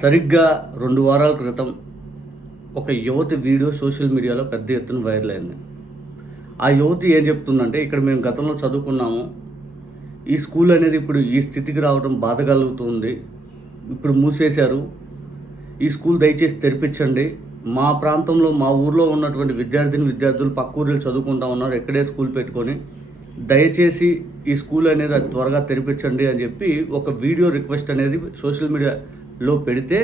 సరిగ్గా 2 వారాల క్రితం ఒక యువతి వీడియో సోషల్ మీడియాలో పెద్ద ఎత్తున వైరల్ అయింది. ఆ యువతి ఏం చెప్తుందంటే, ఇక్కడ మేము గతంలో చదువుకున్నాము, ఈ స్కూల్ అనేది ఇప్పుడు ఈ స్థితికి రావడం బాధ కలుగుతుంది, ఇప్పుడు మూసేశారు, ఈ స్కూల్ దయచేసి తెరిపించండి, మా ప్రాంతంలో మా ఊర్లో ఉన్నటువంటి విద్యార్థులు పక్క ఊరిలో చదువుకుంటా ఉన్నారు, ఎక్కడే స్కూల్ పెట్టుకొని దయచేసి ఈ స్కూల్ అనేది అది త్వరగా తెరిపించండి అని చెప్పి ఒక వీడియో రిక్వెస్ట్ అనేది సోషల్ మీడియాలో పెడితే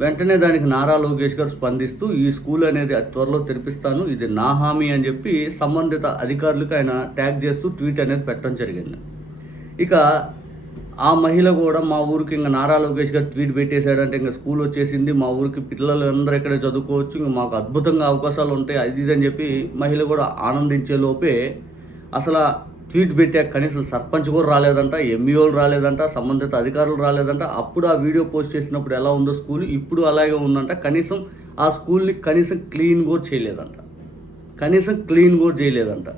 వెంటనే దానికి నారా లోకేష్ గారు స్పందిస్తూ ఈ స్కూల్ అనేది అతి త్వరలో తెరిపిస్తాను, ఇది నా హామీ అని చెప్పి సంబంధిత అధికారులకు ఆయన ట్యాగ్ చేస్తూ ట్వీట్ అనేది పెట్టడం జరిగింది. ఇక ఆ మహిళ కూడా మా ఊరికి ఇంకా నారా లోకేష్ గారు ట్వీట్ పెట్టేశాడంటే ఇంకా స్కూల్ వచ్చేసింది, మా ఊరికి పిల్లలు అందరూ ఇక్కడే చదువుకోవచ్చు, ఇంకా మాకు అద్భుతంగా అవకాశాలు ఉంటాయి అది ఇది అని చెప్పి మహిళ కూడా ఆనందించే లోపే అసలు ట్వీట్ పెట్టాక కనీసం సర్పంచ్ కూడా రాలేదంట, ఎంఈఓలు రాలేదంట, సంబంధిత అధికారులు రాలేదంట. అప్పుడు ఆ వీడియో పోస్ట్ చేసినప్పుడు ఎలా ఉందో స్కూల్ ఇప్పుడు అలాగే ఉందంట. కనీసం ఆ స్కూల్ని క్లీన్ కూడా చేయలేదంట.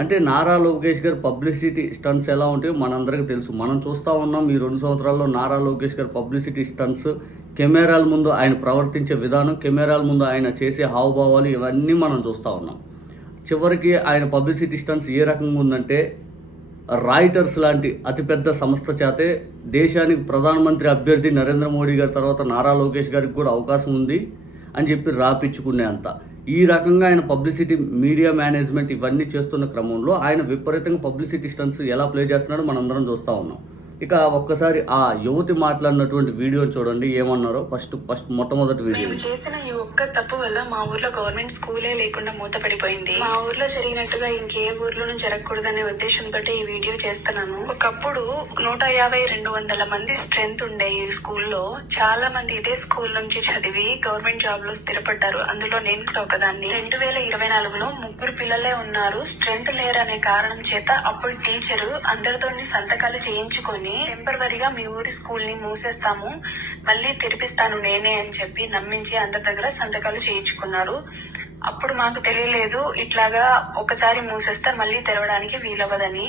అంటే నారా లోకేష్ గారు పబ్లిసిటీ స్టంట్స్ ఎలా ఉంటాయో మనందరికీ తెలుసు. మనం చూస్తూ ఉన్నాం ఈ 2 సంవత్సరాల్లో నారా లోకేష్ గారు పబ్లిసిటీ స్టంట్స్, కెమెరాల ముందు ఆయన ప్రవర్తించే విధానం, కెమెరాల ముందు ఆయన చేసే హావభావాలు ఇవన్నీ మనం చూస్తూ ఉన్నాం. చివరికి ఆయన పబ్లిసిటీ స్టంట్స్ ఏ రకంగా ఉందంటే, రాయిటర్స్ లాంటి అతిపెద్ద సంస్థ చేతే దేశానికి ప్రధానమంత్రి అభ్యర్థి నరేంద్ర మోడీ గారి తర్వాత నారా లోకేష్ గారికి కూడా అవకాశం ఉంది అని చెప్పి రాపించుకునే అంత ఈ రకంగా ఆయన పబ్లిసిటీ, మీడియా మేనేజ్మెంట్ ఇవన్నీ చేస్తున్న క్రమంలో ఆయన విపరీతంగా పబ్లిసిటీ స్టంట్స్ ఎలా ప్లే చేస్తున్నాడో మనందరం చూస్తూ ఉన్నాం. ఇక ఒక్కసారి ఆ యువతి మాట్లాడినటువంటి వీడియోని చూడండి, ఏమన్నారో. ఫస్ట్ మొట్టమొదటి వీడియో. మేము చేసిన ఈ ఒక్క తప్పు వల్ల మా ఊర్లో గవర్నమెంట్ స్కూలే లేకుండా మూతపడిపోయింది. మా ఊర్లో జరిగినట్టుగా ఇంకే ఊర్లోనూ జరగకూడదనే ఉద్దేశంతో ఈ వీడియో చేస్తున్నాను. ఒకప్పుడు 150-200 మంది స్ట్రెంత్ ఉండే ఈ స్కూల్లో చాలా మంది ఇదే స్కూల్ నుంచి చదివి గవర్నమెంట్ జాబ్ లో స్థిరపడ్డారు. అందులో నేను కూడా ఒకదాన్ని. 2024లో 3 పిల్లలే ఉన్నారు. స్ట్రెంత్ లేరనే కారణం చేత అప్పుడు టీచరు అందరితో సంతకాలు చేయించుకొని టెంపరవరీగా మీ ఊరి స్కూల్ ని మూసేస్తాము, మళ్ళీ తెరిపిస్తాను నేనే అని చెప్పి నమ్మించి అందరి దగ్గర సంతకాలు చేయించుకున్నారు. అప్పుడు మాకు తెలియలేదు ఇట్లాగా ఒకసారి మూసేస్తే మళ్ళీ తెరవడానికి వీలవ్వదని.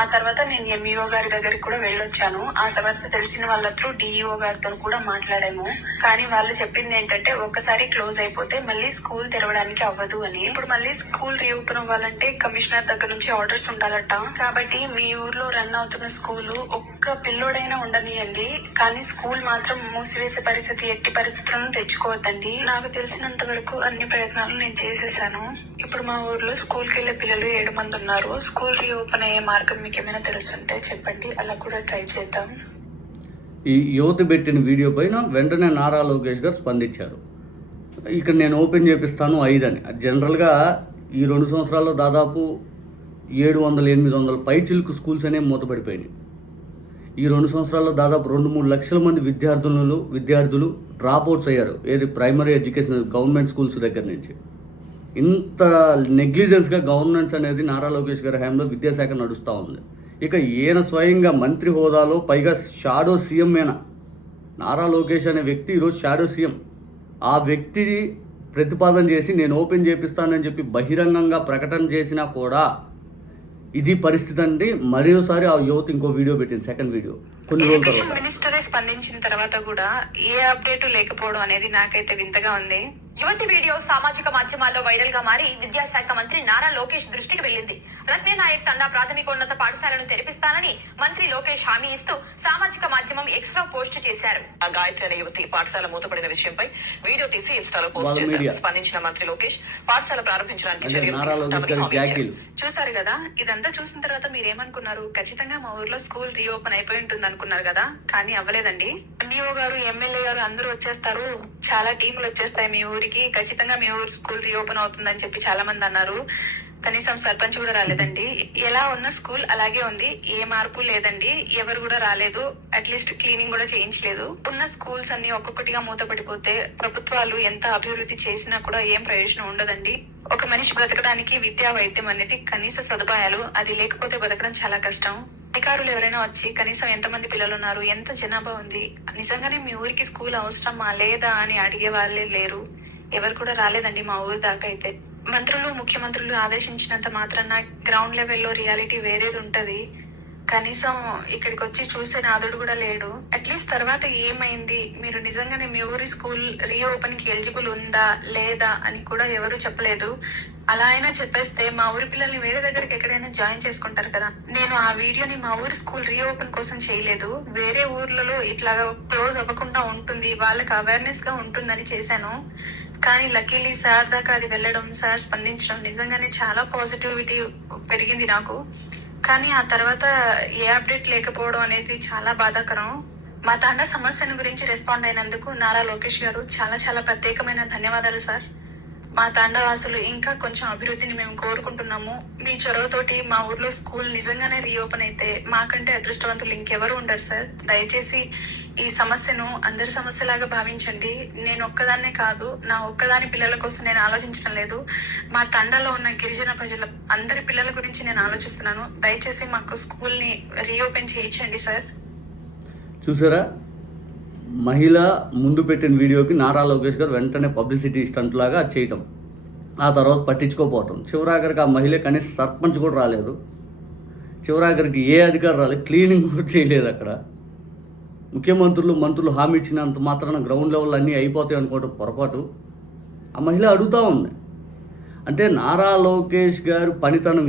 ఆ తర్వాత నేను ఎంఈఓ గారి దగ్గరికి కూడా వెళ్ళొచ్చాను. ఆ తర్వాత తెలిసిన వాళ్ళ త్రూ డిఈఓ గారితో కూడా మాట్లాడాము. కానీ వాళ్ళు చెప్పింది ఏంటంటే ఒకసారి క్లోజ్ అయిపోతే మళ్ళీ స్కూల్ తెరవడానికి అవ్వదు అని. ఇప్పుడు మళ్ళీ స్కూల్ రీఓపెన్ అవ్వాలంటే కమిషనర్ దగ్గర నుంచి ఆర్డర్స్ ఉండాలట. కాబట్టి మీ ఊర్లో రన్ అవుతున్న స్కూల్ ఒక్క పిల్లోడైనా ఉండనియండి, కానీ స్కూల్ మాత్రం మూసివేసే పరిస్థితి ఎట్టి పరిస్థితులను తెచ్చుకోవద్దండి. నాకు తెలిసినంత వరకు అన్ని ప్రయత్నాలు నేను చేసేసాను. ఇప్పుడు మా ఊర్లో స్కూల్కి వెళ్ళే పిల్లలు 7 మంది ఉన్నారు. స్కూల్ రీఓపెన్ అయ్యే మార్గం మీకు ఏమైనా తెలుసుంటే చెప్పండి, అలా కూడా ట్రై చేద్దాం. ఈ యువత పెట్టిన వీడియో పైన వెంటనే నారా లోకేష్ గారు స్పందించారు. ఇక్కడ నేను ఓపెన్ చేపిస్తాను 5 అని. జనరల్గా ఈ 2 సంవత్సరాల్లో దాదాపు 700-800 పైచిలుకు స్కూల్స్ అనేవి మూతపడిపోయినాయి. ఈ 2 సంవత్సరాల్లో దాదాపు 2-3 లక్షల మంది విద్యార్థులు డ్రాప్అవుట్స్ అయ్యారు. ఏది ప్రైమరీ ఎడ్యుకేషన్ గవర్నమెంట్ స్కూల్స్ దగ్గర నుంచి. ఇంత నెగ్లిజెన్స్గా గవర్నెన్స్ అనేది నారా లోకేష్ గారి హయాంలో విద్యాశాఖ నడుస్తూ ఉంది. ఇక ఈయన స్వయంగా మంత్రి హోదాలో, పైగా షాడో సీఎం నారా లోకేష్ అనే వ్యక్తి ఈరోజు షాడో సీఎం. ఆ వ్యక్తి ప్రతిపాదన చేసి నేను ఓపెన్ చేపిస్తానని చెప్పి బహిరంగంగా ప్రకటన చేసినా కూడా ఇది పరిస్థితి అండి. మరోసారి ఆ యువత ఇంకో వీడియో పెట్టింది, సెకండ్ వీడియో. కొన్ని రోజుల ఎడ్యుకేషన్ మినిస్టరే స్పందించిన తర్వాత కూడా ఏ అప్డేట్ లేకపోవడం అనేది నాకైతే వింతగా ఉంది. యువతి వీడియో సామాజిక మాధ్యమాల్లో వైరల్ గా మారి విద్యాశాఖ మంత్రి నారా లోకేష్ దృష్టికి వెళ్లింది. రత్ననాయక్ తండా ప్రాథమికోన్నత పాఠశాలను తెరిపిస్తానని మంత్రి లోకేష్ హామీ ఇస్తూ సామాజిక మాధ్యమం ఎక్స్ లో పోస్ట్ చేశారు. గాయత్రి అనే యువతి పాఠశాల మూతపడిన విషయంపై వీడియో తీసి ఇన్స్టాలో పోస్ట్ చేశారు. స్పందించిన మంత్రి లోకేష్ పాఠశాల ప్రారంభించడానికి చర్యలు తీసుకుంటామని హామీ ఇచ్చారు. చూసారు కదా, ఇదంతా చూసిన తర్వాత మీరేమనుకున్నారు? ఖచ్చితంగా మా ఊర్లో స్కూల్ రీఓపెన్ అయిపోయి ఉంటుంది అనుకున్నారు కదా, కానీ అవ్వలేదండి. ఎంఈఓ గారు, ఎమ్మెల్యే గారు అందరూ వచ్చేస్తారు, చాలా టీములు వచ్చేస్తాయి మీ ఊరికి, ఖచ్చితంగా మీ ఊరు స్కూల్ రీఓపెన్ అవుతుందని చెప్పి చాలా మంది అన్నారు. కనీసం సర్పంచ్ కూడా రాలేదండి. ఎలా ఉన్న స్కూల్ అలాగే ఉంది, ఏ మార్పు లేదండి, ఎవరు కూడా రాలేదు, అట్లీస్ట్ క్లీనింగ్ కూడా చేయించలేదు. ఉన్న స్కూల్స్ అన్ని ఒక్కొక్కటిగా మూతపడిపోతే ప్రభుత్వాలు ఎంత అభివృద్ధి చేసినా కూడా ఏం ప్రయోజనం ఉండదండి. ఒక మనిషి బ్రతకడానికి విద్యా, వైద్యం అనేది కనీస సదుపాయాలు, అది లేకపోతే బతకడం చాలా కష్టం. అధికారులు ఎవరైనా వచ్చి కనీసం ఎంతమంది పిల్లలు ఉన్నారు, ఎంత జనాభా ఉంది, నిజంగానే మీ ఊరికి స్కూల్ అవసరమా లేదా అని అడిగే వాళ్ళే లేరు. ఎవరు కూడా రాలేదండి మా ఊరి దాకా అయితే. మంత్రులు, ముఖ్యమంత్రులు ఆదేశించినంత మాత్రాన గ్రౌండ్ లెవెల్లో రియాలిటీ వేరేది ఉంటది. కనీసం ఇక్కడికి వచ్చి చూసే నాదుడు కూడా లేడు. అట్లీస్ట్ తర్వాత ఏమైంది, మీరు నిజంగానే మీ ఊరి స్కూల్ రీఓపెన్ కి ఎలిజిబుల్ ఉందా లేదా అని కూడా ఎవరు చెప్పలేదు. అలా అయినా చెప్పేస్తే మా ఊరి పిల్లల్ని వేరే దగ్గరికి ఎక్కడైనా జాయిన్ చేసుకుంటారు కదా. నేను ఆ వీడియోని మా ఊరి స్కూల్ రీఓపెన్ కోసం చేయలేదు, వేరే ఊర్లలో ఇట్లా క్లోజ్ అవ్వకుండా ఉంటుంది, వాళ్ళకి అవేర్నెస్ గా ఉంటుందని చేశాను. కానీ లక్కీలీ సార్ దాకా అది వెళ్ళడం, సార్ స్పందించడం నిజంగానే చాలా పాజిటివిటీ పెరిగింది నాకు. కానీ ఆ తర్వాత ఏ అప్డేట్ లేకపోవడం అనేది చాలా బాధాకరం. మా తాండా సమస్యను గురించి రెస్పాండ్ అయినందుకు నారా లోకేష్ గారు చాలా చాలా ప్రత్యేకమైన ధన్యవాదాలు సార్. మా తాండా వాసులు ఇంకా కొంచెం అభివృద్ధిని మేము కోరుకుంటున్నాము. మీ చొరవతోటి మా ఊర్లో స్కూల్ నిజంగానే రీఓపెన్ అయితే మాకంటే అదృష్టవంతులు ఇంకెవరు ఉండరు సార్. దయచేసి ఈ సమస్యను అందరి సమస్యలాగా భావించండి. నేను ఒక్కదాన్నే కాదు, నా ఒక్కదాని పిల్లల కోసం నేను ఆలోచించడం లేదు, మా తండాలో ఉన్న గిరిజన ప్రజల అందరి పిల్లల గురించి నేను ఆలోచిస్తున్నాను. దయచేసి మాకు స్కూల్ని రీఓపెన్ చేయించండి సార్. చూసారా, మహిళ ముందు పెట్టిన వీడియోకి నారా లోకేష్ గారు వెంటనే పబ్లిసిటీ స్టంట్ లాగా అది చేయటం, ఆ తర్వాత పట్టించుకోపోవటం, చివరాఖరికి ఆ మహిళ కనీసం సర్పంచ్ కూడా రాలేదు, చివరాఖరికి ఏ అధికారం రాలేదు, క్లీనింగ్ కూడా చేయలేదు. అక్కడ ముఖ్యమంత్రులు మంత్రులు హామీ ఇచ్చినంత మాత్రాన గ్రౌండ్ లెవెల్ అన్నీ అయిపోతాయి అనుకోవటం పొరపాటు. ఆ మహిళ అడుగుతూ ఉంది. అంటే నారా లోకేష్ గారు పనితనం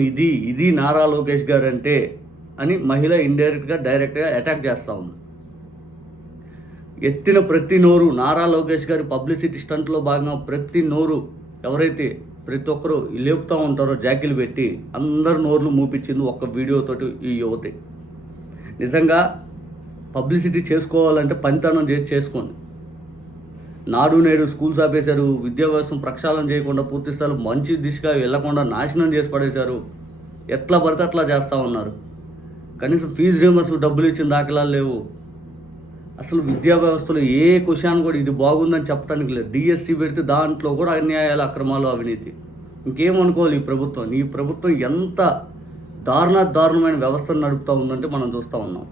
ఇది నారా లోకేష్ గారు అంటే అని మహిళ ఇండైరెక్ట్గా డైరెక్ట్గా అటాక్ చేస్తూ ఉంది. ఎత్తిన ప్రతి నోరు నారా లోకేష్ గారి పబ్లిసిటీ స్టంట్లో భాగంగా ప్రతి నోరు ఎవరైతే ప్రతి ఒక్కరూ లేపుతూ ఉంటారో జాకీలు పెట్టి అందరు నోర్లు మూపించింది ఒక్క వీడియోతోటి ఈ యువతి. నిజంగా పబ్లిసిటీ చేసుకోవాలంటే పనితనం చేసుకోండి. నాడు నేడు స్కూల్స్ ఆపేశారు, విద్యా వ్యవస్థను ప్రక్షాళన చేయకుండా పూర్తి స్థాయిలో మంచి దిశగా వెళ్లకుండా నాశనం చేసి పడేశారు. ఎట్లా పడితే అట్లా చేస్తూ ఉన్నారు. కనీసం ఫీజు రియంబర్స్మెంట్ డబ్బులు ఇచ్చిన దాఖలాలు లేవు. అసలు విద్యా వ్యవస్థలో ఏ క్వశ్చన్ కూడా ఇది బాగుందని చెప్పడానికి లేదు. డిఎస్సి పెడితే దాంట్లో కూడా అన్యాయాలు, అక్రమాలు, అవినీతి. ఇంకేమనుకోవాలి ఈ ప్రభుత్వం. ఈ ప్రభుత్వం ఎంత దారుణమైన వ్యవస్థను నడుపుతూ ఉందంటే మనం చూస్తూ ఉన్నాం.